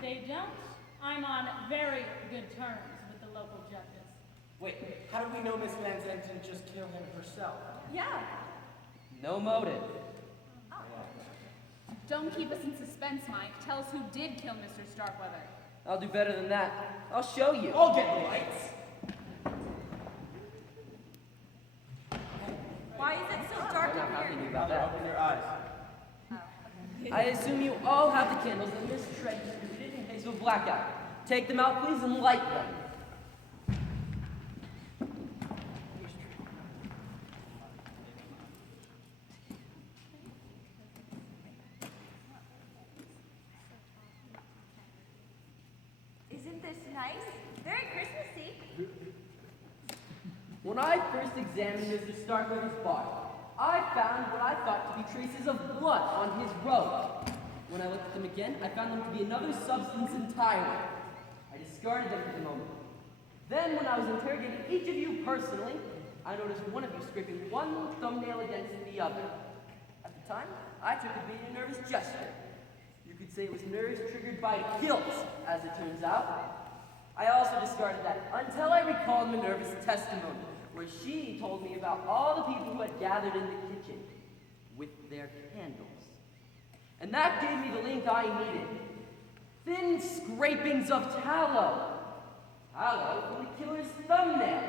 They don't. I'm on very good terms with the local judges. Wait, how do we know Miss Van Zandt didn't just kill him herself? Yeah. No motive. Don't keep us in suspense, Mike. Tell us who did kill Mr. Starkweather. I'll do better than that. I'll show you. I'll get the lights. Why is it so dark I'm not in talking to you here? about that. Open your eyes. I assume you all have the candles that Miss Trent distributed in case of a blackout. Take them out, please, and light them. Isn't this nice? Very Christmassy. When I first examined Mr. Starkweather's body, I found what I thought to be traces of blood on his robe. When I looked at them again, I found them to be another substance entirely. I discarded them for the moment. Then, when I was interrogating each of you personally, I noticed one of you scraping one thumbnail against the other. At the time, I took it being a nervous gesture. You could say it was nerves triggered by guilt, as it turns out. I also discarded that until I recalled Minerva's testimony, where she told me about all the people who had gathered in the kitchen with their candles. And that gave me the link I needed. Thin scrapings of tallow. Tallow from the killer's thumbnail.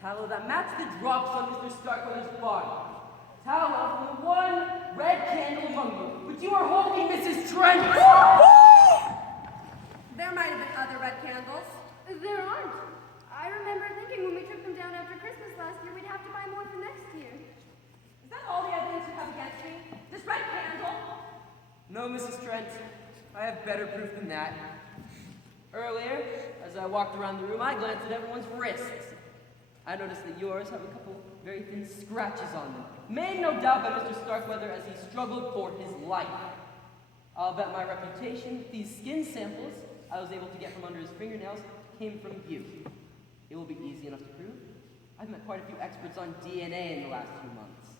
Tallow that matched the drops on Mr. Starkweather's body. Tallow from the one red candle among you, which you are holding, Mrs. Trent! There might have been other red candles. There aren't. I remember thinking when we took them down after Christmas last year, we'd have to buy more for next year. Is that all the evidence you have against me? This red candle? No, Mrs. Trent. I have better proof than that. Earlier, as I walked around the room, I glanced at everyone's wrists. I noticed that yours have a couple very thin scratches on them, made no doubt by Mr. Starkweather as he struggled for his life. I'll bet my reputation with these skin samples I was able to get from under his fingernails came from you. It will be easy enough to prove. I've met quite a few experts on DNA in the last few months.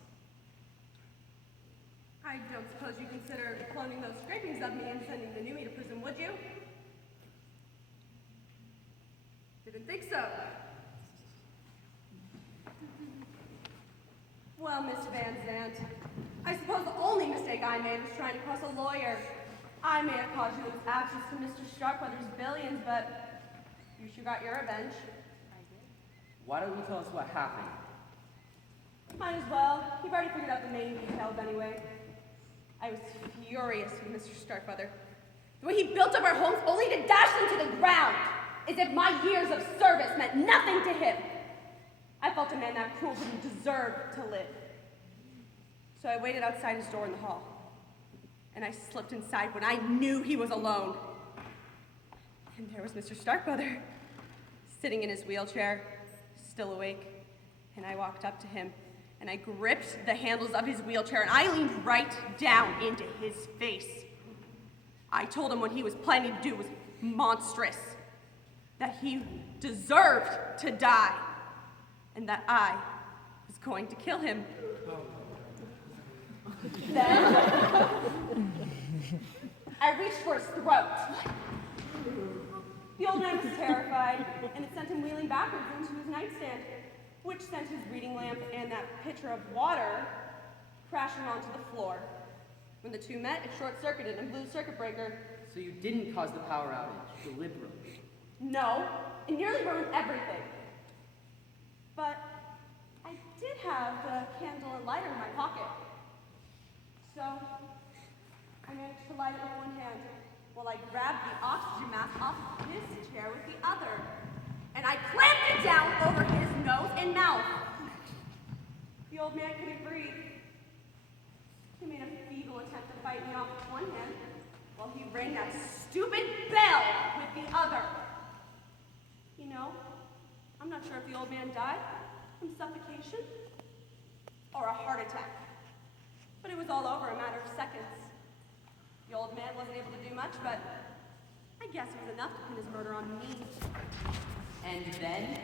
I don't suppose you consider cloning those scrapings of me and sending the new me to prison, would you? Didn't think so. Well, Miss Van Zandt, I suppose the only mistake I made was trying to cross a lawyer. I may have caused you to lose access to Mr. Starkweather's billions, but you sure got your revenge. Why don't you tell us what happened? Might as well. You've already figured out the main details anyway. I was furious with Mr. Starkweather. The way he built up our homes only to dash them to the ground, as if my years of service meant nothing to him. I felt a man that cruel didn't deserve to live. So I waited outside his door in the hall. And I slipped inside when I knew he was alone. And there was Mr. Starkweather, sitting in his wheelchair, still awake. And I walked up to him, and I gripped the handles of his wheelchair, and I leaned right down into his face. I told him what he was planning to do was monstrous, that he deserved to die, and that I was going to kill him. Then I reached for his throat. The old man was terrified, and it sent him wheeling backwards into his nightstand, which sent his reading lamp and that pitcher of water crashing onto the floor. When the two met, it short-circuited and blew the circuit breaker. So you didn't cause the power outage deliberately? No, it nearly ruined everything. But I did have the candle and lighter in my pocket. So I managed to light it with one hand while I grabbed the oxygen mask off his chair with the other. And I clamped it down over his nose and mouth. The old man couldn't breathe. He made a feeble attempt to fight me off with one hand while he rang that stupid bell with the other. You know, I'm not sure if the old man died from suffocation or a heart attack. But it was all over in a matter of seconds. The old man wasn't able to do much, but I guess it was enough to pin his murder on me. And then?